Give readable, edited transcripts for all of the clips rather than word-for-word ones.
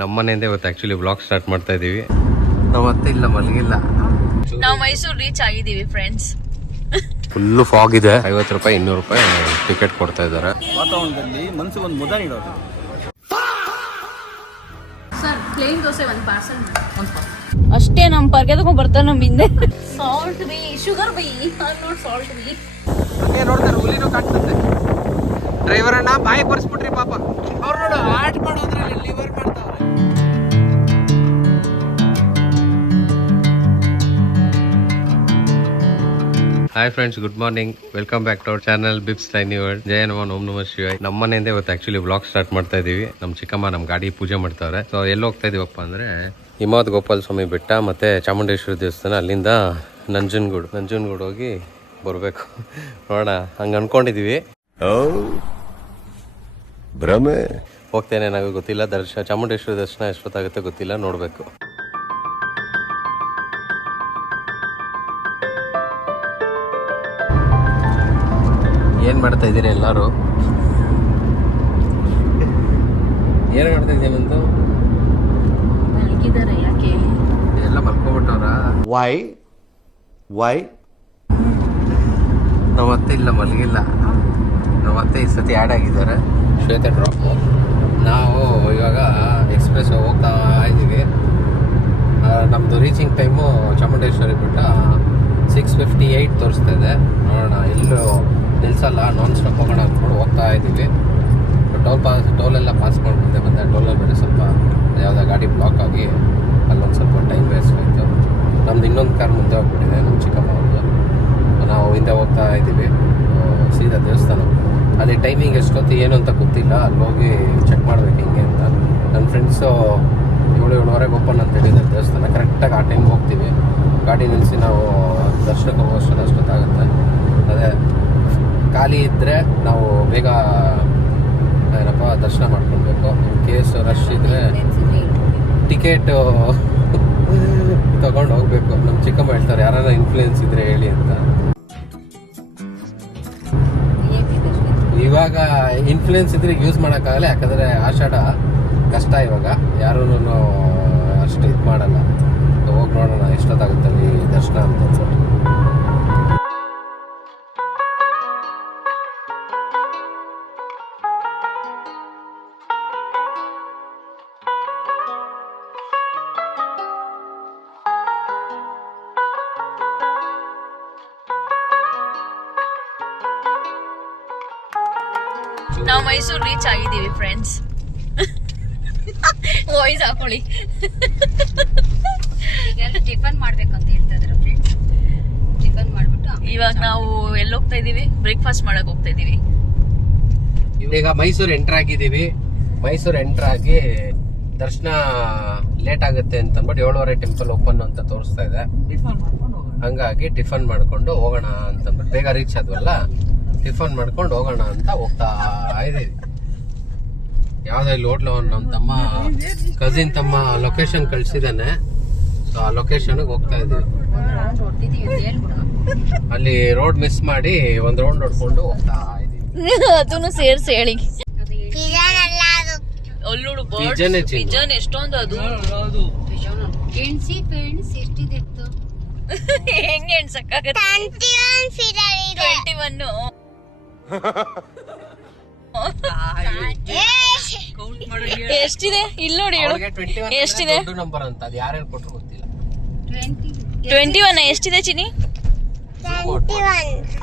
ನಮ್ಮ ಮನೆಯಿಂದ ಇವತ್ತು ಆಕ್ಚುಲಿ ಬ್ಲಾಗ್ ಸ್ಟಾರ್ಟ್ ಮಾಡ್ತಾ ಇದೀವಿ. ನಾವು ಮತ್ತೆ ಇಲ್ಲ ಮಲಗಿಲ್ಲ. ನಾವು ಮೈಸೂರು ರೀಚ್ ಆಗಿದ್ದೀವಿ ಫ್ರೆಂಡ್ಸ್. ಫುಲ್ ಫಾಗ್ ಇದೆ. 50 ರೂಪಾಯಿ 200 ರೂಪಾಯಿ ಟಿಕೆಟ್ ಕೊಡ್ತಾ ಇದ್ದಾರೆ. ವಾತಾವರಣದಲ್ಲಿ ಮನಸ್ಸಿಗೆ ಒಂದು ಮುದ ನೀಡೋದು. ಸರ್ ಪ್ಲೇನ್ ದೋಸೆ ಒಂದು ಪಾರ್ಸಲ್ ಅಷ್ಟೇ. ನಮ್ಮ ಪರ್ಗೆ ತಗೊಂಡ್ ಬರ್ತಾರೆ ನಮ್ಮ ಹಿಂದೆ. Salt B sugar B not salt B. ನೋಡ್ತಾರೆ ಹುಲಿನೂ ಕಾಣ್ತದೆ. ಡ್ರೈವರ್ ಅಣ್ಣ ಬಾಯಿ ಬರ್ಸ್ಬಿಟ್ರಿ ಪಾಪ. ಅವ್ರು ನೋಡು ಆರ್ಟ್ ಮಾಡೋದ್ರಲ್ಲಿ ಲಿವರ್ ಮಾಡ್ತಾವ್ರೆ. Hi friends, good morning. Welcome back to our channel Bibs tiny world. ಜಯ ನಮಃ, ಓಂ ನಮಃ ಶಿವಾಯ. ನಮ್ಮ ಮನೆಯಿಂದ ಇವತ್ತು ಆಕ್ಚುಲಿ ಬ್ಲಾಗ್ ಸ್ಟಾರ್ಟ್ ಮಾಡ್ತಾ ಇದೀವಿ. ನಮ್ಮ ಚಿಕ್ಕಮ್ಮ ನಮ್ಮ ಗಾಡಿ ಪೂಜೆ ಮಾಡ್ತಾವ್ರೆ. ಸೊ ಎಲ್ಲಿ ಹೋಗ್ತಾ ಇದೀವಪ್ಪ ಅಂದ್ರೆ ಹಿಮಾವತ್ ಗೋಪಾಲ ಸ್ವಾಮಿ ಬೆಟ್ಟ ಮತ್ತೆ ಚಾಮುಂಡೇಶ್ವರಿ ದೇವಸ್ಥಾನ, ಅಲ್ಲಿಂದ ನಂಜನಗೂಡು ಹೋಗಿ ಬರ್ಬೇಕು. ನೋಡೋಣ, ಹಂಗ ಅನ್ಕೊಂಡಿದೀವಿ. ಭ್ರಮೆ ಹೋಗ್ತೇನೆ ನಾವು ಗೊತ್ತಿಲ್ಲ. ಚಾಮುಂಡೇಶ್ವರಿ ದರ್ಶನ ಎಷ್ಟೊತ್ತಾಗುತ್ತೆ ಗೊತ್ತಿಲ್ಲ, ನೋಡ್ಬೇಕು. ಏನ್ ಮಾಡ್ತಾ ಇದೀರಿ ಎಲ್ಲಾರು? ಏನ್ ಮಾಡ್ತಾ ಇದೀವಿ ಅಂತ ಮಲಗಿದ್ದಾರೆ. ಯಾಕೆ ಎಲ್ಲ ಮಲ್ಕೊಬಿಟ್ಟವ್ರ? ವೈ ನಾವತ್ತೆ ಇಲ್ಲ ಮಲಗಿಲ್ಲ. ನಾವತ್ತೆ ಈ ಸತಿ ಆ್ಯಡ್ ಆಗಿದ್ದಾರೆ. ಶ್ವೇತ ಡ್ರಾಪ್. ನಾವು ಇವಾಗ ಎಕ್ಸ್ಪ್ರೆಸ್ ಹೋಗ್ತಾ ಇದ್ದೀವಿ. ನಮ್ಮದು ರೀಚಿಂಗ್ ಟೈಮು ಚಾಮುಂಡೇಶ್ವರಿ ಬೆಟ್ಟ 6:58 ತೋರಿಸ್ತಾ ಇದೆ. ನೋಡೋಣ, ಎಲ್ಲೂ ನಿಲ್ಸಲ್ಲ, ನಾನ್ ಸ್ಟಾಪ್ ಹೋಗೋಣ ಅಂದ್ಕೊಂಡು ಹೋಗ್ತಾ ಇದ್ದೀವಿ. ಟೋಲೆಲ್ಲ ಪಾಸ್ ಮಾಡ್ಕೊಂಡೆ ಬಂದೆ. ಟೋಲಲ್ಲಿ ಬೇರೆ ಸ್ವಲ್ಪ ಯಾವುದೋ ಗಾಡಿ ಬ್ಲಾಕ್ ಆಗಿ ಅಲ್ಲೊಂದು ಸ್ವಲ್ಪ ಟೈಮ್ ವೇಸ್ಟ್ ಆಯಿತು. ನಮ್ದು ಇನ್ನೊಂದು ಕಾರ್ ಮುಂದೆ ಹೋಗ್ಬಿಟ್ಟಿದೆ, ನಮ್ಮ ಚಿಕ್ಕಮ್ಮ ಅವ್ರದ್ದು. ನಾವು ಹಿಂದೆ ಹೋಗ್ತಾ ಇದ್ದೀವಿ ಸೀದಾ ದೇವಸ್ಥಾನ. ಅಲ್ಲಿ ಟೈಮಿಂಗ್ ಎಷ್ಟೊತ್ತು ಏನು ಅಂತ ಗೊತ್ತಿಲ್ಲ. ಅಲ್ಲಿ ಹೋಗಿ ಚೆಕ್ ಮಾಡ್ಬೇಕು ಹಿಂಗೆ ಅಂತ. ನನ್ನ ಫ್ರೆಂಡ್ಸು 7-7:30 ಓಪನ್ ಅಂತ ಹೇಳಿದ್ದಾರೆ ದೇವಸ್ಥಾನ. ಕರೆಕ್ಟಾಗಿ ಆ ಟೈಮ್ಗೆ ಹೋಗ್ತೀವಿ. ಗಾಡಿ ನಿಲ್ಲಿಸಿ ನಾವು ದರ್ಶನಕ್ಕೆ ಅಷ್ಟೊತ್ತಾಗುತ್ತೆ. ಅದೇ ಖಾಲಿ ಇದ್ದರೆ ನಾವು ಬೇಗ ದರ್ಶನ ಮಾಡ್ಕೊಳ್ಬೇಕು. ಇನ್ ಕೇಸ್ ರಶ್ ಇದ್ದರೆ ಟಿಕೆಟ್ ತಗೊಂಡು ಹೋಗ್ಬೇಕು. ನಮ್ಮ ಚಿಕ್ಕಮ್ಮ ಹೇಳ್ತಾರೆ, ಯಾರು ಇನ್ಫ್ಲೂಯೆನ್ಸ್ ಇದ್ರೆ ಹೇಳಿ ಅಂತ. ಇವಾಗ ಇನ್ಫ್ಲೂಯೆನ್ಸ್ ಇದ್ರೆ ಯೂಸ್ ಮಾಡೋಕ್ಕಾಗಲ್ಲ, ಯಾಕಂದರೆ ಆಷಾಢ ಕಷ್ಟ. ಇವಾಗ ಯಾರೂ ಅಷ್ಟು ಇದು ಮಾಡಲ್ಲ. ಹೋಗಿ ನೋಡೋಣ ಎಷ್ಟೊತ್ತಾಗುತ್ತೆ ಅಲ್ಲಿ ದರ್ಶನ ಅಂತ ಅಂದ್ಬಿಟ್ಟು. ನಾವು ಮೈಸೂರು ರೀಚ್ ಆಗಿದ್ದೀವಿ ಫ್ರೆಂಡ್ಸ್. ವಾಯ್ಸ್ ಹಾಕೊಳ್ಳಿ. ಟಿಫನ್ ಮಾಡ್ಬೇಕಂತ ಹೇಳ್ತಾ ಇದಾರೆ ಫ್ರೆಂಡ್ಸ್. ಟಿಫನ್ ಮಾಡ್ಬಿಟ್ಟು ಇವಾಗ ನಾವು ಎಲ್ಲಿ ಹೋಗ್ತಾ ಇದೀವಿ? ಬ್ರೇಕ್ಫಾಸ್ಟ್ ಮಾಡಕ್ ಹೋಗ್ತಾ ಇದೀವಿ. ಈಗ ಮೈಸೂರು ಎಂಟರ್ ಆಗಿದ್ದೀವಿ. ಮೈಸೂರು ಎಂಟರ್ ಆಗಿ ದರ್ಶನ ಲೇಟ್ ಆಗುತ್ತೆ ಅಂತ ಅಂದ್ಬಿಟ್ಟು 7:30 ಟೆಂಪಲ್ ಓಪನ್ ಅಂತ ತೋರಿಸ್ತಾ ಇದೆ. ಹಂಗಾಗಿ ಟಿಫನ್ ಮಾಡ್ಕೊಂಡು ಹೋಗೋಣ ಅಂತಂದ್ಬಿಟ್ಟು ಬೇಗ ರೀಚ್ ಆದ್ವಲ್ಲ, ಟಿಫನ್ ಮಾಡ್ಕೊಂಡು ಹೋಗೋಣ ಅಂತ ಹೋಗ್ತಾ ಇದೀವಿ. ಯಾವ್ದೋ ಇಲ್ಲಿ ಹೋಟ್ಲು ನಮ್ಮ ತಮ್ಮ ಕಸಿನ್ ತಮ್ಮ ಲೊಕೇಶನ್ ಕಳ್ಸಿದಾನೆ. ಸೊ ಆ ಲೊಕೇಶನ್ಗೆ ಹೋಗ್ತಾ ಇದೀವಿ. ಅಲ್ಲಿ ರೋಡ್ ಮಿಸ್ ಮಾಡಿ ಒಂದ್ ರೌಂಡ್ ನೋಡ್ಕೊಂಡು ಹೋಗ್ತಾ ಇದೀವಿ. ಅದನ್ನು ಸೇರ್ಸಿ ಹೇಳಿ. ಪಿಜನ್ ಎಷ್ಟೊಂದು ಅದು ಎಣ್ಸಿ ಫ್ರೆಂಡ್ಸ್ ಎಷ್ಟಿದೆ ಹೆಂಗೆ ಎಣ್ಸಕ್ಕಾಗತ್ತೆ? 21 ಎಷ್ಟಿದೆ ಇಲ್ಲಿ ನೋಡಿ, ಹೇಳು ಎಷ್ಟಿದೆ. ನಂಬರ್ ಅಂತ ಅದು ಯಾರ್ಯಾರು ಕೊಟ್ಟರು ಗೊತ್ತಿಲ್ಲ. 21 ಎಷ್ಟಿದೆ ಚಿನಿ? 21.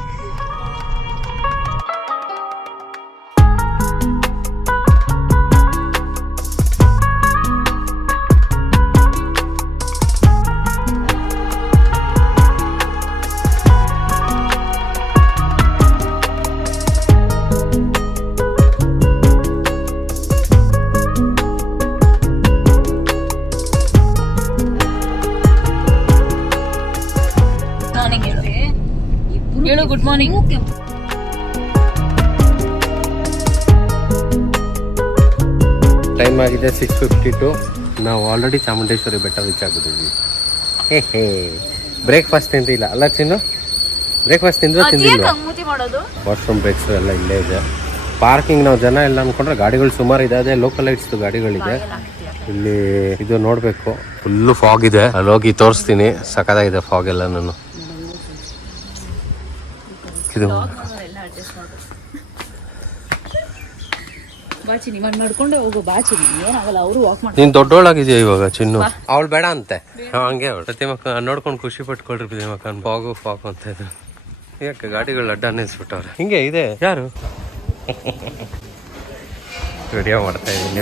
ಹೇಳು ಗುಡ್ ಮಾರ್ನಿಂಗ್. ಟೈಮ್ ಆಗಿದೆ 6:52. ನಾವು ಆಲ್ರೆಡಿ ಚಾಮುಂಡೇಶ್ವರಿ ಬೆಟ್ಟ ರೀಚ್ ಆಗಿದ್ದೀವಿ. ಬ್ರೇಕ್ಫಾಸ್ಟ್ ತಿಂದಿಲ್ಲ ಅಲ್ಲ ಚಿನ್ನು? ಬ್ರೇಕ್ಫಾಸ್ಟ್ ತಿಂದಿಲ್ಲ. ವಾಶ್ರೂಮ್ ಬ್ರೇಕ್ಸ್ ಎಲ್ಲ ಇಲ್ಲೇ ಇದೆ. ಪಾರ್ಕಿಂಗ್ ನಾವು ಜನ ಎಲ್ಲ ಅನ್ಕೊಂಡ್ರೆ ಗಾಡಿಗಳು ಸುಮಾರು ಇದೆ. ಅದೇ ಲೋಕಲ್ ಲೈಟ್ಸ್ ಗಾಡಿಗಳಿದೆ. ಇಲ್ಲಿ ಇದು ನೋಡಬೇಕು, ಫುಲ್ಲು ಫಾಗ್ ಇದೆ. ಅಲ್ಲಿ ಹೋಗಿ ತೋರಿಸ್ತೀನಿ, ಸಖತ್ತಾಗಿದೆ ಫಾಗ್ ಎಲ್ಲ. ನಾನು ಇದು ಎಲ್ಲ ಅಡ್ಜಸ್ಟ್ ಮಾಡ್ಬೇಕು. ಬಾಚಿನಿ ಮಾಡಿ ನಡ್ಕೊಂಡೆ ಹೋಗೋ ಬಾಚಿನಿ, ಏನಾಗಲ್ಲ, ಅವರು ವಾಕ್ ಮಾಡ್ತಾರೆ. ನೀನ್ ದೊಡ್ಡೋಳಾಗಿದೆಯಾ ಇವಾಗ ಚಿನ್ನು? ಅವಳು ಬೇಡ ಅಂತೆ. ಹಂಗೆ ಅವಳು ಪ್ರತಿಮಕ್ಕ ನೋಡ್ಕೊಂಡು ಖುಷಿ ಪಟ್ಕೊಳ್ರಿ ಪ್ರತಿಮಕ್ಕ. ಫಾಗು ಅಂತ ಇದ್ರು. ಯಾಕೆ ಗಾಡಿಗಳು ಅಡ್ಡ ನಿಲ್ಸ್ಬಿಟ್ಟವ್ರೆ? ಹಿಂಗೆ ಇದೆ. ಯಾರು ವಿಡಿಯೋ ಮಾಡ್ತಾ ಇದ್ದೀನಿ.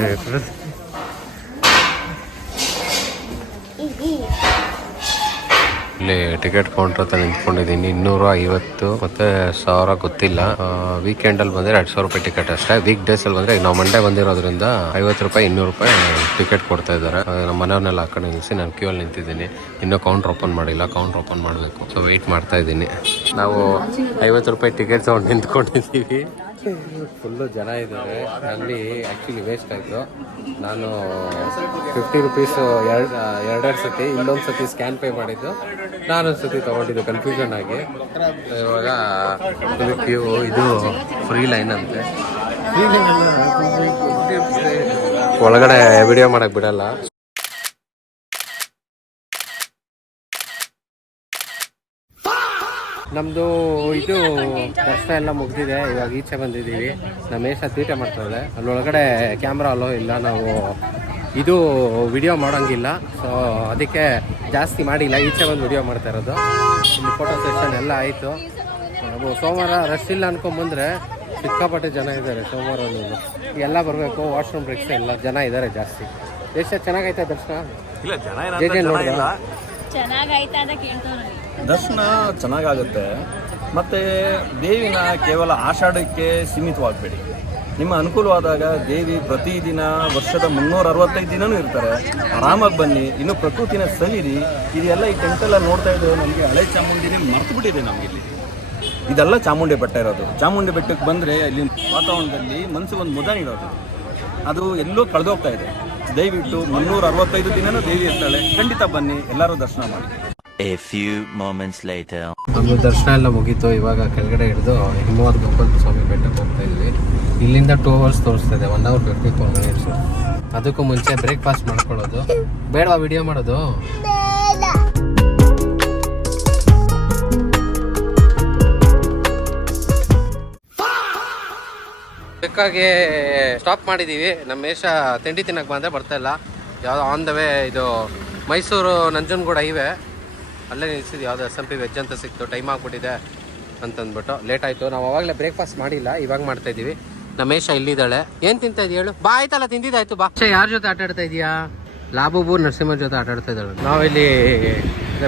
ಇಲ್ಲಿ ಟಿಕೆಟ್ ಕೌಂಟರ್ ಹತ್ರ ನಿಂತ್ಕೊಂಡಿದ್ದೀನಿ. 250 ಮತ್ತೆ 1000 ಗೊತ್ತಿಲ್ಲ. ವೀಕೆಂಡ್ ಅಲ್ಲಿ ಬಂದ್ರೆ 200 ರೂಪಾಯಿ ಟಿಕೆಟ್ ಅಷ್ಟೇ. ವೀಕ್ ಡೇಸ್ ಅಲ್ಲಿ ಬಂದ್ರೆ ನಾವು ಮಂಡೇ ಬಂದಿರೋದ್ರಿಂದ 50 ರೂಪಾಯಿ 200 ರೂಪಾಯಿ ಟಿಕೆಟ್ ಕೊಡ್ತಾ ಇದ್ದಾರೆ. ನಮ್ಮ ಮನೆಯವ್ರನ್ನೆಲ್ಲ ಆ ಕಡೆ ನಿಲ್ಲಿಸಿ ನಾನು ಕ್ಯೂ ಅಲ್ಲಿ ನಿಂತಿದ್ದೀನಿ. ಇನ್ನೂ ಕೌಂಟರ್ ಓಪನ್ ಮಾಡಿಲ್ಲ, ಕೌಂಟರ್ ಓಪನ್ ಮಾಡಬೇಕು. ಸೊ ವೆಯ್ಟ್ ಮಾಡ್ತಾ ಇದ್ದೀನಿ. ನಾವು 50 ರೂಪಾಯಿ ಟಿಕೆಟ್ ತಗೊಂಡು ನಿಂತ್ಕೊಂಡಿದ್ದೀವಿ. ಫುಲ್ಲು ಜನ ಇದ್ದಾರೆ. ಅಲ್ಲಿ ಆ್ಯಕ್ಚುಲಿ ವೇಸ್ಟ್ ಆಯಿತು. ನಾನು 50 ರುಪೀಸು ಎರಡೆರಡು ಸತಿ, ಇಲ್ಲೊಂದು ಸತಿ ಸ್ಕ್ಯಾನ್ ಪೇ ಮಾಡಿದ್ದು, ನಾನೊಂದು ಸತಿ ತೊಗೊಂಡಿದ್ದು ಕನ್ಫ್ಯೂಷನ್ ಆಗಿ. ಇವಾಗ ಫುಲ್ ಕ್ಯೂ. ಇದು ಫ್ರೀ ಲೈನ್ ಅಂತೆ. ಒಳಗಡೆ ವಿಡಿಯೋ ಮಾಡಕ್ಕೆ ಬಿಡಲ್ಲ. ನಮ್ಮದು ಇದು ದರ್ಶನ ಎಲ್ಲ ಮುಗ್ದಿದೆ. ಇವಾಗ ಈಚೆ ಬಂದಿದ್ದೀವಿ. ನಮ್ಮ ಮೇಷ ತೀಟೆ ಮಾಡ್ತಾಳೆ. ಅಲ್ಲೊಳಗಡೆ ಕ್ಯಾಮ್ರಾ ಅಲ್ಲೋ ಇಲ್ಲ, ನಾವು ಇದು ವಿಡಿಯೋ ಮಾಡೋಂಗಿಲ್ಲ. ಸೊ ಅದಕ್ಕೆ ಜಾಸ್ತಿ ಮಾಡಿಲ್ಲ, ಈಚೆ ಬಂದು ವಿಡಿಯೋ ಮಾಡ್ತಾ ಇರೋದು. ಇಲ್ಲಿ ಫೋಟೋ ಸೆಷನ್ ಎಲ್ಲ ಆಯಿತು. ನಾವು ಸೋಮವಾರ ರಶ್ ಇಲ್ಲ ಅನ್ಕೊಂಬಂದ್ರೆ ಸಿಕ್ಕಾಪಟ್ಟೆ ಜನ ಇದ್ದಾರೆ. ಸೋಮವಾರ ಎಲ್ಲ ಬರಬೇಕು. ವಾಶ್ರೂಮ್ ಬ್ರೇಕ್ಸ್ ಎಲ್ಲ ಜನ ಇದ್ದಾರೆ ಜಾಸ್ತಿ. ಎಷ್ಟು ಚೆನ್ನಾಗೈತೆ ದರ್ಶನ? ಇಲ್ಲ, ಜನ ನೋಡಿದ ಚೆನ್ನಾಗೈತಾ ಅಂತ ಕೇಳ್ತಾವ್ರಿ. ದರ್ಶನ ಚೆನ್ನಾಗಾಗುತ್ತೆ. ಮತ್ತೆ ದೇವಿನ ಕೇವಲ ಆಷಾಢಕ್ಕೆ ಸೀಮಿತವಾಗಬೇಡಿ. ನಿಮ್ಮ ಅನುಕೂಲವಾದಾಗ ದೇವಿ ಪ್ರತಿದಿನ ವರ್ಷದ 365 ದಿನನೂ ಇರ್ತಾರೆ. ಆರಾಮಾಗಿ ಬನ್ನಿ. ಇನ್ನು ಪ್ರಕೃತಿನ ಸವಿರಿ. ಇದೆಲ್ಲ ಈ ಟೆಂಪಲಲ್ಲಿ ನೋಡ್ತಾ ಇದ್ದೇವೆ. ನಮಗೆ ಹಳೆ ಚಾಮುಂಡಿನೇ ಮರ್ತು ಬಿಟ್ಟಿದೆ. ನಮಗೆ ಇಲ್ಲಿ ಇದೆಲ್ಲ ಚಾಮುಂಡಿ ಬೆಟ್ಟ ಇರೋದು. ಚಾಮುಂಡಿ ಬೆಟ್ಟಕ್ಕೆ ಬಂದರೆ ಇಲ್ಲಿ ವಾತಾವರಣದಲ್ಲಿ ಮನಸ್ಸಿಗೆ ಒಂದು ಮುದ ನೀಡೋದು. ಅದು ಎಲ್ಲೋ ಕಳೆದೋಗ್ತಾ ಇದೆ. ದಯವಿಟ್ಟು 365 ದಿನನೂ ದೇವಿ ಇರ್ತಾಳೆ. ಖಂಡಿತ ಬನ್ನಿ, ಎಲ್ಲರೂ ದರ್ಶನ ಮಾಡಿ. A few moments later. ನಮ್ಮದು ದರ್ಶನ ಎಲ್ಲ ಮುಗೀತು. ಇವಾಗ ಕೆಳಗಡೆ ಹಿಡಿದು ಹಿಮವದ್ ಗೋಪಾಲ ಸ್ವಾಮಿ ಬೆಟ್ಟಕ್ಕೆ ಹೋಗ್ತಾ ಇದ್ವಿ. ಇಲ್ಲಿಂದ 2 ಅವರ್ಸ್ ತೋರಿಸ್ತಾ ಇದೆ. 1 ಅವರ್ ಬೇಕು ನಿಲ್ಸು. ಅದಕ್ಕೂ ಮುಂಚೆ ಬ್ರೇಕ್ಫಾಸ್ಟ್ ಮಾಡ್ಕೊಳ್ಳೋದು ಬೇಡವಾ? ವಿಡಿಯೋ ಮಾಡೋದು ಬೇಕಾಗಿ ಸ್ಟಾಪ್ ಮಾಡಿದ್ದೀವಿ. ನಮ್ಮ ಮೇಷ ತಿಂಡಿ ತಿನ್ನಕ್ಕೆ ಬಂದರೆ ಬರ್ತಾ ಇಲ್ಲ. ಯಾವುದೋ ಆನ್ ದ ವೇ ಇದು ಮೈಸೂರು ನಂಜನಗೂಡು ಹೈವೇ, ಅಲ್ಲೇ ನಿಲ್ಸಿದ್ದು. ಯಾವುದೋ SMP ವೆಜ್ ಅಂತ ಸಿಕ್ತು. ಟೈಮ್ ಆಗಿಬಿಟ್ಟಿದೆ ಅಂತಂದ್ಬಿಟ್ಟು ಲೇಟ್ ಆಯಿತು. ನಾವು ಅವಾಗಲೇ ಬ್ರೇಕ್ಫಾಸ್ಟ್ ಮಾಡಿಲ್ಲ, ಇವಾಗ ಮಾಡ್ತಾ ಇದ್ದೀವಿ. ನಮ್ಮ ಮೇಷ ಇಲ್ಲಿದ್ದಾಳೆ. ಏನು ತಿಂತಾ ಇದೆಯಾ ಹೇಳು? ಬಾ, ಆಯ್ತಲ್ಲ, ತಿಂದಿದ್ದಾಯ್ತು ಬಾ. ಯಾರ ಜೊತೆ ಆಟ ಆಡ್ತಾ ಇದೆಯಾ? ಲಾಬುಬು ನರಸಿಂಹ ಜೊತೆ ಆಟ ಆಡ್ತಾ ಇದ್ದಾಳೆ. ನಾವಿಲ್ಲಿ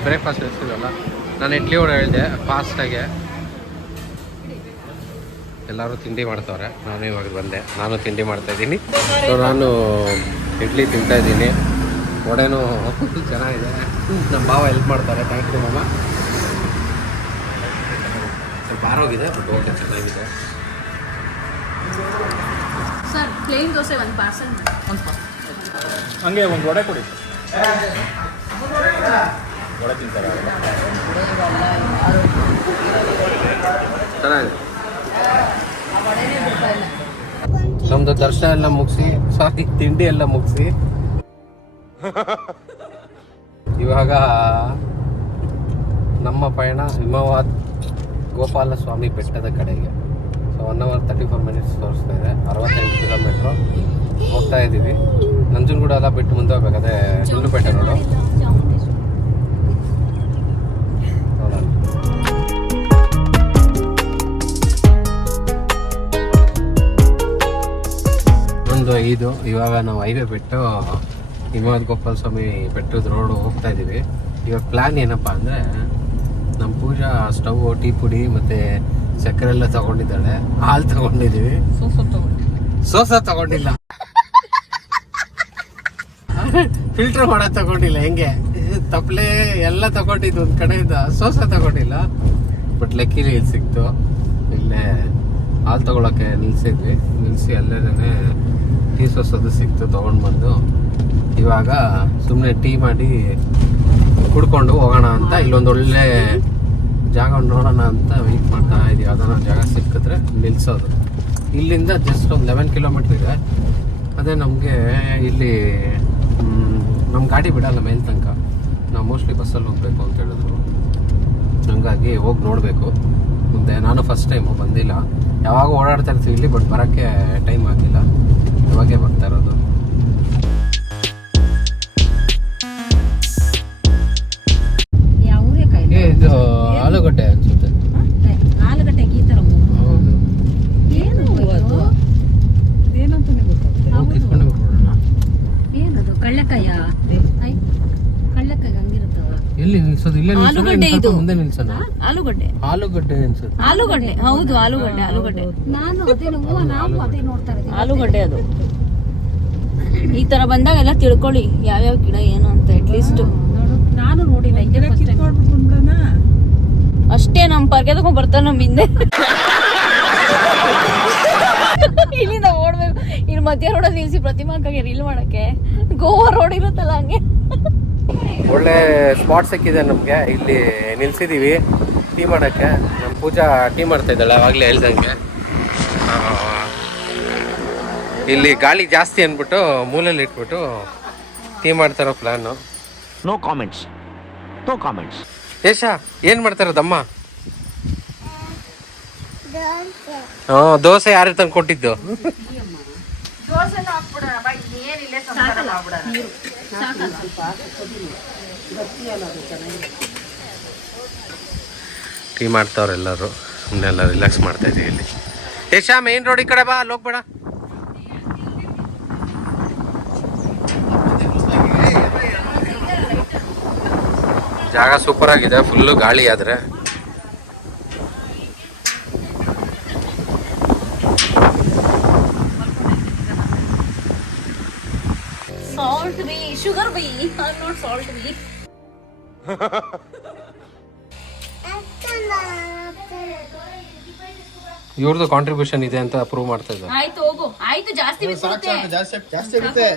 ಬ್ರೇಕ್ಫಾಸ್ಟ್ ನಿಲ್ಸಿದ್ವಲ್ಲ, ನಾನು ಇಡ್ಲಿ ವಡೆ ಹೇಳಿದೆ ಫಾಸ್ಟಾಗೆ. ಎಲ್ಲರೂ ತಿಂಡಿ ಮಾಡ್ತವ್ರೆ. ನಾನು ಇವಾಗ ಬಂದೆ, ನಾನು ತಿಂಡಿ ಮಾಡ್ತಾ ಇದ್ದೀನಿ. ಸೊ ನಾನು ಇಡ್ಲಿ ತಿಂತಾ ಇದ್ದೀನಿ. ವಡೆನೂ ಚೆನ್ನಾಗಿದೆ. ನಮ್ಮ ಭಾವ ಹೆಲ್ಪ್ ಮಾಡ್ತಾರೆ. ಥ್ಯಾಂಕ್ ಯು ಮಾಮ. ಸ್ವಲ್ಪ ಆರೋಗಿದೆ, ಬಟ್ ಓಕೆ, ಚೆನ್ನಾಗಿದೆ. ಸರ್ ಪ್ಲೇನ್ ದೋಸೆ ಒಂದು ಪಾರ್ಸಲ್ ಹಂಗೆ ಒಂದು ವಡೆ ಕೊಡಿ. ವಡೆ ತಿಂತಾರೆ. ಚೆನ್ನಾಗಿದೆ. ನಮ್ದು ದರ್ಶನ ಎಲ್ಲ ಮುಗಿಸಿ, ಸಾರಿ ತಿಂಡಿ ಎಲ್ಲ ಮುಗಿಸಿ ಇವಾಗ ನಮ್ಮ ಪಯಣ ಹಿಮವದ್ ಗೋಪಾಲ ಸ್ವಾಮಿ ಬೆಟ್ಟದ ಕಡೆಗೆ. ಸೊ 1 ಅವರ್ 34 ಮಿನಿಟ್ಸ್ ತೋರಿಸ್ತಾ ಇದೆ. 68 ಕಿಲೋಮೀಟ್ರು ಹೋಗ್ತಾ ಇದ್ದೀವಿ. ನಂಜನಗೂಡು ಎಲ್ಲ ಬಿಟ್ಟು ಮುಂದೆ ಹೋಗ್ಬೇಕಾದ್ರೆ ಗುಂಡ್ಲುಪೇಟೆ ರೋಡು. ಇದು ಇವಾಗ ನಾವು ಹೈವೇ ಬಿಟ್ಟು ಹಿಮವದ್ ಗೋಪಾಲ ಸ್ವಾಮಿ ಬೆಟ್ಟದ ರೋಡು ಹೋಗ್ತಾ ಇದ್ದೀವಿ. ಇವಾಗ ಪ್ಲ್ಯಾನ್ ಏನಪ್ಪ ಅಂದರೆ, ನಮ್ಮ ಪೂಜಾ ಸ್ಟವ್, ಟೀ ಪುಡಿ ಮತ್ತು ಸಕ್ಕರೆ ಎಲ್ಲ ತಗೊಂಡಿದ್ದಾಳೆ. ಹಾಲು ತಗೊಂಡಿದ್ದೀವಿ. ಸೋಸ ತಗೊಂಡಿಲ್ಲ. ಫಿಲ್ಟರ್ ಮಾಡೋದು ತಗೊಂಡಿಲ್ಲ. ಹೆಂಗೆ ತಪ್ಪಲೆ ಎಲ್ಲ ತಗೊಂಡಿದ್ದು ಒಂದು ಕಡೆಯಿಂದ, ಸೋಸ ತಗೊಂಡಿಲ್ಲ. ಬಟ್ ಲಕ್ಕಿಲಿ ಇಲ್ಲಿ ಸಿಕ್ತು. ಇಲ್ಲೇ ಹಾಲು ತಗೊಳಕ್ಕೆ ನಿಲ್ಲಿಸಿ ಅಲ್ಲೇನೇ ಟೀ ಸೋಸೋದು ಸಿಕ್ತು. ತೊಗೊಂಡು ಬಂದು ಇವಾಗ ಸುಮ್ಮನೆ ಟೀ ಮಾಡಿ ಕುಡ್ಕೊಂಡು ಹೋಗೋಣ ಅಂತ ಇಲ್ಲೊಂದು ಒಳ್ಳೆ ಜಾಗ ನೋಡೋಣ ಅಂತ ವೆಯ್ಟ್ ಮಾಡ್ತಾ ಇದ್ದೀವಿ. ಯಾವ್ದಾನ ಜಾಗ ಸಿಕ್ಕಿದ್ರೆ ನಿಲ್ಲಿಸೋದು. ಇಲ್ಲಿಂದ ಜಸ್ಟ್ ಒಂದು 11 ಕಿಲೋಮೀಟ್ರ್ ಇದೆ. ಅದೇ ನಮಗೆ ಇಲ್ಲಿ ಗಾಡಿ ಬಿಡಲ್ಲ ಮೇಲ್ ತನಕ. ನಾವು ಮೋಸ್ಟ್ಲಿ ಬಸ್ಸಲ್ಲಿ ಹೋಗಬೇಕು ಅಂತ ಹೇಳಿದ್ರು. ಹಂಗಾಗಿ ಹೋಗಿ ನೋಡಬೇಕು ಮುಂದೆ. ನಾನು ಫಸ್ಟ್ ಟೈಮು ಬಂದಿಲ್ಲ, ಯಾವಾಗ ಓಡಾಡ್ತಾ ಇರ್ತೀವಿ ಇಲ್ಲಿ, ಬಟ್ ಬರೋಕ್ಕೆ ಟೈಮ್ ಆಗಿಲ್ಲ, ಇವಾಗೇ ಬರ್ತಾ ಇರೋದು. ಯಾವುದೇ ಕಾಯಿಲೆ ಇದು ಆಲೂಗಡ್ಡೆ ಅನ್ಸುತ್ತೆ. ಆಲೂಗಡ್ಡೆಗೆ ಈ ಥರ ಹೌದು, ಏನು ಅದು ಏನಂತಾನೆ ಗೊತ್ತಾಗುತ್ತೆ. ಕಿತ್ಕೊಂಡೆ ಬಿಟ್ಬಿಡೋಣ. ಏನದು ಕಳ್ಳೆಕಾಯ ಕಳ್ಳೆಕಾಯಿ ಹಂಗಿರುತ್ತವ. ಎಲ್ಲಿ ನಿಲ್ಸೋದು? ಇಲ್ಲೇ ಆಲೂಗಡ್ಡೆ ಇದು. ಮುಂದೆ ನಿಲ್ಸೋಣ. ಆಲೂಗಡ್ಡೆ ಆಲೂಗಡ್ಡೆ ಅನ್ಸುತ್ತೆ. ಆಲೂಗಡ್ಡೆ ಹೌದು, ಆಲೂಗಡ್ಡೆ ನಾನು ಅದೇ ನಾವು ಅದೇ ನೋಡ್ತಾ ಇರೋದು. ಆಲೂಗಡ್ಡೆ ಅದು. ಈ ತರ ಬಂದಾಗ ಎಲ್ಲ ತಿಳ್ಕೊಳ್ಳಿ ಯಾವ್ಯಾವ ಗಿಡ ಏನು ಅಂತ ಅಟ್ಲೀಸ್ಟ್. ನೋಡು, ನಾನು ನೋಡಿಲ್ಲ ಇದೇ first time. ಅಷ್ಟೇ ನಮ್ ಪರ್ಗೆ ತಗೊಂಡ್ ಬರ್ತಾನೆ ನಮ್ ಹಿಂದೆ. ಇಲ್ಲಿಂದ ಓಡ್ಬೇಕು. ಇಲ್ಲಿ ಮಧ್ಯ ರೋಡಲ್ಲಿ ನಿಲ್ಸಿ ಪ್ರತಿಮಾಕಾಗೆ ರೀಲ್ ಮಾಡಕ್ಕೆ. ಗೋವಾ ರೋಡ್ ಇರುತ್ತಲ್ಲ ಹಂಗೆ. ಒಳ್ಳೆ ಸ್ಪಾಟ್ ಸಿಕ್ಕಿದೆ ನಮಗೆ. ಇಲ್ಲಿ ನಿಲ್ಸಿದೀವಿ ಟೀ ಮಾಡೋಕ್ಕೆ. ನಮ್ಮ ಪೂಜಾ ಟೀ ಮಾಡ್ತಾ ಇದ್ದಾಳೆ ಆವಾಗಲೇ ಹೇಳ್ದಂಗೆ. ಇಲ್ಲಿ ಗಾಳಿ ಜಾಸ್ತಿ ಅಂದ್ಬಿಟ್ಟು ಮೂಲೆಯಲ್ಲಿ ಇಟ್ಬಿಟ್ಟು ಟೀ ಮಾಡ್ತಾರೋ plan. No comments. No comments. ಯಶ ಏನು ಮಾಡ್ತಾರದಮ್ಮ? ದೋಸೆ ಯಾರು ತಂದು ಕೊಟ್ಟಿದ್ದು? ಟೀ ಮಾಡ್ತಾವ್ರೆ ಎಲ್ಲರೂ. ಸುಮ್ಮನೆಲ್ಲ ರಿಲ್ಯಾಕ್ಸ್ ಮಾಡ್ತಾ ಇದೀವಿ ಇಲ್ಲಿ. ಯಶ ಮೇನ್ ರೋಡ್ ಈ ಕಡೆ ಬಾ, ಅಲ್ಲಿ ಹೋಗ್ಬೇಡ. ಜಾಗ ಸೂಪರ್ ಆಗಿದೆ, ಫುಲ್ಲು ಗಾಳಿ. ಆದ್ರೆ salt B sugar B not salt B. ಇವ್ರದ್ದು ಕಾಂಟ್ರಿಬ್ಯೂಷನ್ ಇದೆ ಅಂತ ಪ್ರೂವ್ ಮಾಡ್ತಾ ಇದ್ದಾರೆ. ಆಯ್ತು ಹೋಗು, ಆಯ್ತು ಜಾಸ್ತಿ ಬಿಡುತ್ತೆ. ಜಾಸ್ತಿ ಇರುತ್ತೆ.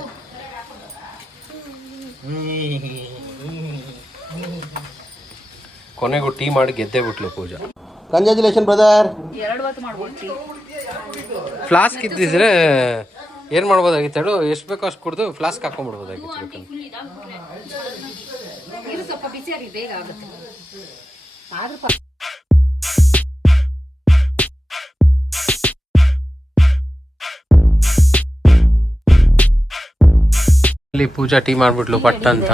ಕೊನೆಗೂ ಟೀ ಮಾಡಿ ಗೆದ್ದೇ ಬಿಟ್ಲು ಪೂಜಾ. Congratulation brother. 2 ಹೊತ್ತು ಮಾಡ್ಬಿಡ್ತಿ. ಫ್ಲಾಸ್ಕ್ ಇದ್ದಿದ್ರೆ ಏನ್ ಮಾಡ್ಬೋದಾಗಿತ್ತು ಹೇಳು? ಎಷ್ಟು ಬೇಕೋ ಅಷ್ಟು ಕುಡಿದು ಫ್ಲಾಸ್ಕ್ ಹಾಕೊಂಡ್ಬಿಡ್ಬೋದಾಗಿತ್ತು. ಇದು ಸ್ವಲ್ಪ ಬಿಸಿಯಾಗಿ ಬೇಗ ಆಗುತ್ತೆ. ಆದ್ರೂ ಇಲ್ಲಿ ಪೂಜಾ ಟೀ ಮಾಡ್ಬಿಟ್ಲು ಪಟ್ಟ ಅಂತ.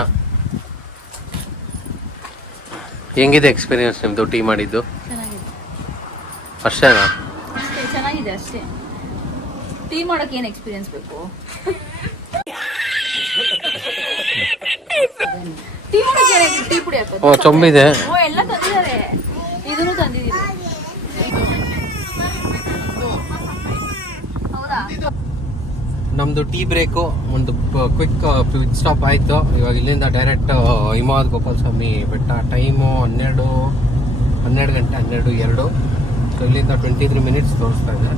ಹೆಂಗಿದೆ ಎಕ್ಸ್ಪೀರಿಯನ್ಸ್ ನಿಮ್ದು ಟೀ ಮಾಡಿದ್ದು? ಅಷ್ಟೇನಾ? ಅಷ್ಟೇ, ಚೆನ್ನಾಗಿದೆ ಅಷ್ಟೇ. ಟೀ ಮಾಡಕ್ಕೆ ಏನು ಎಕ್ಸ್ಪೀರಿಯನ್ಸ್ ಬೇಕು? ಟೀ ಮಾಡಕ್ಕೆ ಏನಾಗಿದೆ? ಟೀ ಪುಡಿ ಹಾಕೋದು. ಓ ಚೊಂಬಿದೆ. ಓ ಎಲ್ಲ ತಂದಿದ್ದಾರೆ. ಇದನ್ನು ತಂದಿದ್ದೀವಿ. ಹೌದಾ? ನಮ್ದು ಟೀ ಬ್ರೇಕು ಒಂದು ಕ್ವಿಕ್ ಪಿಟ್ ಸ್ಟಾಪ್ ಆಯಿತು. ಇವಾಗ ಇಲ್ಲಿಂದ ಡೈರೆಕ್ಟ್ ಹಿಮವದ್ ಗೋಪಾಲ ಸ್ವಾಮಿ ಬೆಟ್ಟ. ಟೈಮು 12 ಗಂಟೆ 12:02. ಸೊ ಇಲ್ಲಿಂದ 23 ಮಿನಿಟ್ಸ್ ತೋರಿಸ್ತಾ ಇದೆ.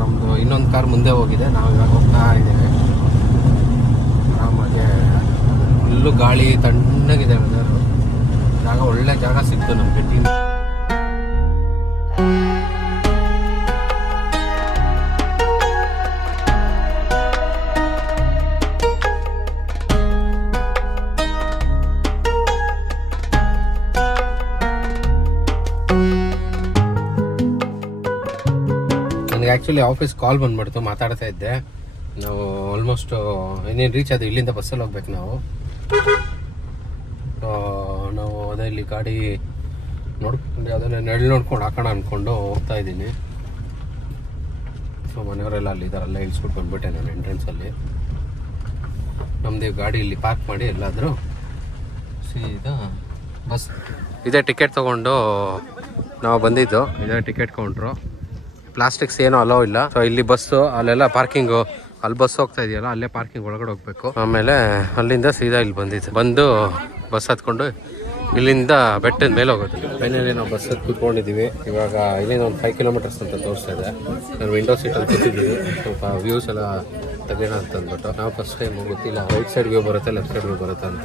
ನಮ್ಮದು ಇನ್ನೊಂದು ಕಾರ್ ಮುಂದೆ ಹೋಗಿದೆ, ನಾವು ಇವಾಗ ಹೋಗ್ತಾ ಇದ್ದೇವೆ ಆರಾಮಾಗೆ. ಫುಲ್ಲು ಗಾಳಿ, ತಣ್ಣಗಿದೆ ವೆದರು. ಜಾಗ ಒಳ್ಳೆ ಜಾಗ ಸಿಕ್ತು ನಮಗೆ ಟೀ. ನನಗೆ ಆ್ಯಕ್ಚುಲಿ ಆಫೀಸ್ ಕಾಲ್ ಬಂದ್ಬಿಡ್ತು, ಮಾತಾಡ್ತಾ ಇದ್ದೆ. ನಾವು ಆಲ್ಮೋಸ್ಟ್ ಇನ್ನೇನು ರೀಚ್ ಆದ್ವಿ. ಇಲ್ಲಿಂದ ಬಸ್ಸಲ್ಲಿ ಹೋಗ್ಬೇಕು ನಾವು. ನಾವು ಅದೇ ಇಲ್ಲಿ ಗಾಡಿ ನೋಡ್ಕೊಂಡು ಅದನ್ನ ನೆರಳು ನೋಡ್ಕೊಂಡು ಹಾಕೋಣ ಅಂದ್ಕೊಂಡು ಹೋಗ್ತಾ ಇದ್ದೀನಿ. ಸೊ ಮನೆಯವರೆಲ್ಲ ಅಲ್ಲಿ ಇದ್ದಾರಲ್ಲ, ಇಳಿಸ್ಬಿಟ್ಟು ಬಂದ್ಬಿಟ್ಟೆ ನಾನು ಎಂಟ್ರೆನ್ಸಲ್ಲಿ. ನಮ್ಮದು ಗಾಡಿ ಇಲ್ಲಿ ಪಾರ್ಕ್ ಮಾಡಿ ಎಲ್ಲಾದರೂ ಸೀದಾ ಬಸ್. ಇದೇ ಟಿಕೆಟ್ ತೊಗೊಂಡು ನಾವು ಬಂದಿದ್ದು. ಇದೇ ಟಿಕೆಟ್ ಕೌಂಟ್ರು. ಪ್ಲಾಸ್ಟಿಕ್ಸ್ ಏನೂ ಅಲೋ ಇಲ್ಲ. ಸೊ ಇಲ್ಲಿ ಬಸ್ಸು ಅಲ್ಲೆಲ್ಲ ಪಾರ್ಕಿಂಗು, ಅಲ್ಲಿ ಬಸ್ ಹೋಗ್ತಾ ಇದೆಯಲ್ಲ ಅಲ್ಲೇ ಪಾರ್ಕಿಂಗ್ ಒಳಗಡೆ ಹೋಗ್ಬೇಕು. ಆಮೇಲೆ ಅಲ್ಲಿಂದ ಸೀದಾ ಇಲ್ಲಿ ಬಂದು ಬಸ್ ಹತ್ಕೊಂಡು ಇಲ್ಲಿಂದ ಬೆಟ್ಟದ ಮೇಲೆ ಹೋಗೋದು. ಫೈನಲಿ ನಾವು ಬಸ್ ಕೂತ್ಕೊಂಡಿದ್ದೀವಿ. ಇವಾಗ ಇಲ್ಲಿಂದ ಒಂದು 5 ಕಿಲೋಮೀಟರ್ಸ್ ಅಂತ ತೋರಿಸ್ತಾ ಇದೆ. ನಾನು ವಿಂಡೋ ಸೀಟಲ್ಲಿ ಕೂತಿದ್ದೀವಿ. ಸ್ವಲ್ಪ ವ್ಯೂಸ್ ಎಲ್ಲ ತೆಗೋಣ ಅಂತ ಅಂದ್ಬಿಟ್ಟು. ನಾವು ಫಸ್ಟ್ ಟೈಮ್ ಗೊತ್ತಿಲ್ಲ ರೈಟ್ ಸೈಡ್ ವ್ಯೂ ಬರುತ್ತೆ ಲೆಫ್ಟ್ ಸೈಡ್ ವ್ಯೂ ಬರುತ್ತೆ ಅಂತ.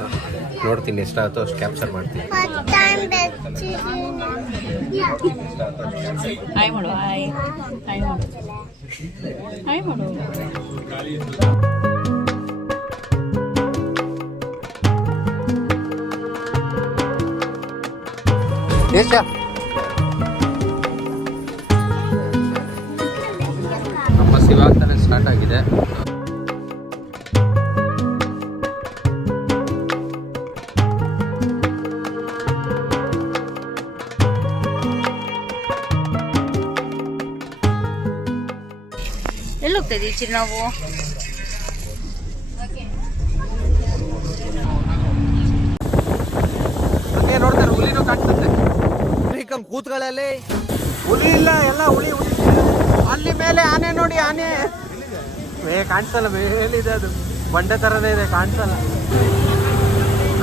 ನೋಡ್ತೀನಿ, ಎಷ್ಟಾಗುತ್ತೋ ಅಷ್ಟು ಕ್ಯಾಪ್ಚರ್ ಮಾಡ್ತೀನಿ. ಹಾಯ್ ಮಾಡು, ಹಾಯ್ ಹಾಯ್ ಮಾಡು, ಹಾಯ್ ಮಾಡು. ದೇಶ ನಮ್ಮ ಇವಾಗ ತಾನೇ ಸ್ಟಾರ್ಟ್ ಆಗಿದೆ. ಎಲ್ಲಿ ಹೋಗ್ತಾ ಇದೀವಿ ಚಿರ್ ನಾವು? ನೋಡ್ತಾರೆ ಹುಲಿನೂ ಕಾಣ್ತದೆ. ಕೂತ್ಗಳಲ್ಲಿ ಹುಲಿ ಇಲ್ಲ, ಎಲ್ಲ ಹುಳಿ ಅಲ್ಲಿ ಮೇಲೆ ಆನೆ ನೋಡಿ, ಆನೆ ಕಾಣಿಸಲ್ಲ, ಮೇಲಿದೆ ಅದು ಬಂಡೆ ತರನೇ ಇದೆ, ಕಾಣಿಸಲ್ಲ.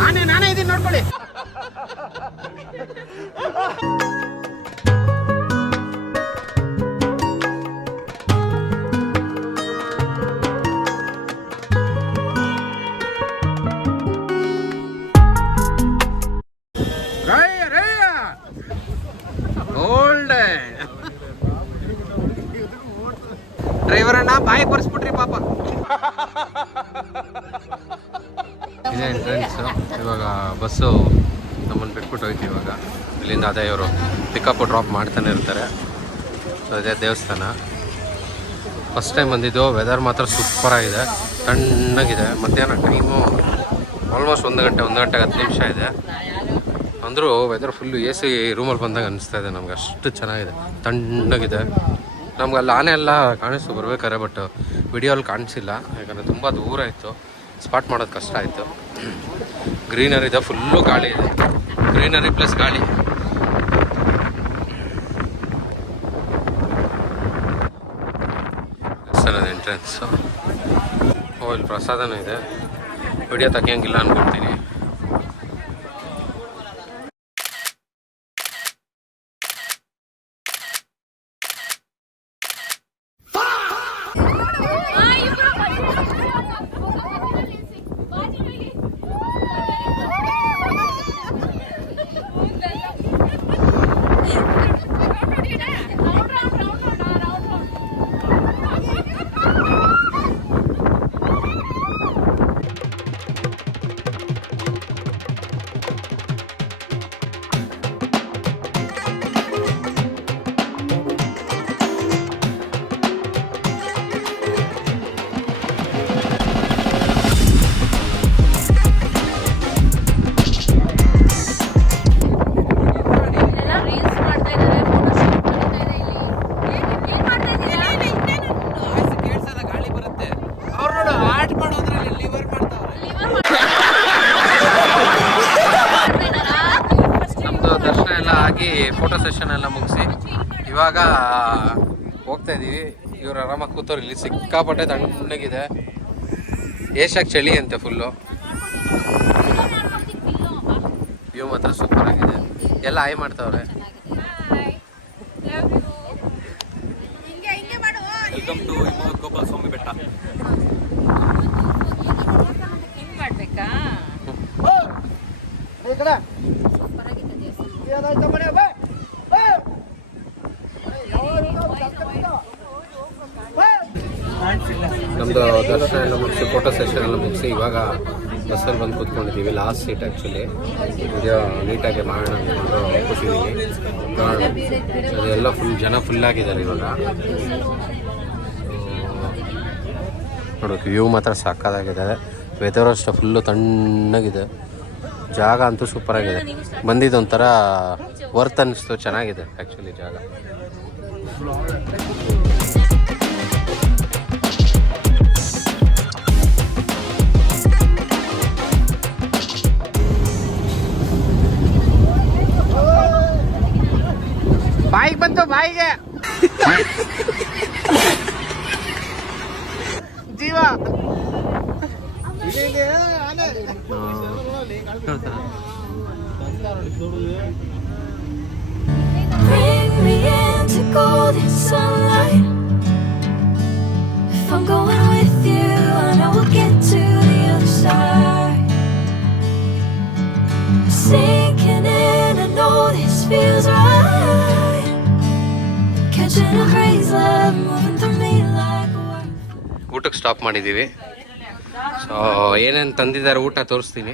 ಆನೆ ನಾನೇ ಇದೀನಿ ನೋಡ್ಕೊಳ್ಳಿ. ಡ್ರೈವರ್ ಅಣ್ಣ ಬಾಯಿ ಕೊರಿಸ್ಬಿಟ್ರಿ ಪಾಪ. ಇದೇ ಎಂಟ್ರೆನ್ಸ್. ಇವಾಗ ಬಸ್ಸು ನಮ್ಮನ್ನು ಬಿಟ್ಬಿಟ್ಟು ಹೋಯ್ತು. ಇವಾಗ ಇಲ್ಲಿಂದ ಅದೇ ಇವರು ಪಿಕಪ್ ಡ್ರಾಪ್ ಮಾಡ್ತಾನೆ ಇರ್ತಾರೆ. ಸೊ ಇದೇ ದೇವಸ್ಥಾನ. ಫಸ್ಟ್ ಟೈಮ್ ಬಂದಿದ್ದು. ವೆದರ್ ಮಾತ್ರ ಸೂಪರ್ ಆಗಿದೆ, ತಣ್ಣಗಿದೆ. ಮಧ್ಯಾಹ್ನ ಟೈಮು ಆಲ್ಮೋಸ್ಟ್ 1 ಗಂಟೆ 10 ನಿಮಿಷ ಇದೆ. ಅಂದರೂ ವೆದರ್ ಫುಲ್ಲು ಎ ಸಿ ರೂಮಲ್ಲಿ ಬಂದಾಗ ಅನಿಸ್ತಾ ಇದೆ ನಮ್ಗೆ. ಅಷ್ಟು ಚೆನ್ನಾಗಿದೆ, ತಣ್ಣಗಿದೆ. ನಮ್ಗೆ ಅಲ್ಲಿ ಆನೆ ಎಲ್ಲ ಕಾಣಿಸ್ತು ಬರ್ಬೇಕಾರೆ, ಬಟ್ ವಿಡಿಯೋಲ್ಲಿ ಕಾಣಿಸಿಲ್ಲ, ಯಾಕಂದರೆ ತುಂಬ ದೂರ ಇತ್ತು. ಸ್ಪಾಟ್ ಮಾಡೋದು ಕಷ್ಟ ಆಯಿತು. ಗ್ರೀನರಿ ಇದೆ, ಫುಲ್ಲು ಗಾಳಿ ಇದೆ. ಗ್ರೀನರಿ ಪ್ಲಸ್ ಗಾಳಿ. ಸರ್ ಅದು ಎಂಟ್ರೆನ್ಸು. ಓ ಇಲ್ಲಿ ಪ್ರಸಾದನೂ ಇದೆ. ವಿಡಿಯೋ ತೆಗಿಯಂಗಿಲ್ಲ ಅಂದ್ಕೊಡ್ತೀನಿ. ಫೋಟೋ ಸೆಷನ್ ಎಲ್ಲ ಮುಗಿಸಿ ಇವಾಗ ಹೋಗ್ತಾ ಇದ್ದೀವಿ. ಇವ್ರು ಆರಾಮಾಗಿ ಕೂತವ್ರು. ಇಲ್ಲಿ ಸಿಕ್ಕಾಪಟ್ಟೆ ತಣ್ಣಗಿದೆ. ಏಷ್ಯಾಕ್ಕೆ ಚಳಿ ಅಂತೆ ಫುಲ್ಲು. ವ್ಯೂ ಮಾತ್ರ ಸೂಪರ್ ಆಗಿದೆ. ಎಲ್ಲ ಆಯ್ ಮಾಡ್ತಾವ್ರೆ. ವೆಲ್ಕಮ್ ಟು ಗೋಪಾಲ ಸ್ವಾಮಿ ಬೆಟ್ಟ. ಮಾಡ್ಬೇಕಾ? ನಮ್ಮದು ದರ್ಶನ ಎಲ್ಲ ಮುಗಿಸಿ ಫೋಟೋ ಸೆಷನ್ ಎಲ್ಲ ಮುಗಿಸಿ ಇವಾಗ ಬಸ್ಸಲ್ಲಿ ಬಂದು ಕೂತ್ಕೊಂಡಿದ್ದೀವಿ. Last seat actually. ವಿಡಿಯೋ ನೀಟಾಗಿ ಮಾಡೋಣ ಅಂದ್ಕೊಂಡು ಕೂತಿದ್ದೀವಿ. ಅದೆಲ್ಲ ಫುಲ್ ಜನ ಫುಲ್ಲಾಗಿದ್ದಾರೆ ಇವಾಗ. ನೋಡೋಕೆ ವ್ಯೂ ಮಾತ್ರ ಸಾಕಾಗಿದೆ. ವೆದರ್ ಅಷ್ಟೇ ಫುಲ್ಲು ತಣ್ಣಗಿದೆ. ಜಾಗ ಅಂತೂ ಸೂಪರಾಗಿದೆ. ಬಂದಿದ್ದು ಒಂಥರ ವರ್ತ್ ಅನ್ನಿಸ್ತು. ಚೆನ್ನಾಗಿದೆ ಆ್ಯಕ್ಚುಲಿ ಜಾಗ. ಬಾಯಿಗೆ ಬಂತು, ಬಾಯಿಗೆ ಜೀವ. Bring me into golden sunlight. If I'm going with you, I know we'll get to the other side. Sinking in, I know this feels right. Catching a crazy love moving through me like a wave. ಊಟಕ್ಕೆ stop ಮಾಡಿದ್ದೀವಿ. So ಏನೇನು ತಂದಿದ್ದಾರೆ ಊಟ ತೋರಿಸ್ತೀನಿ.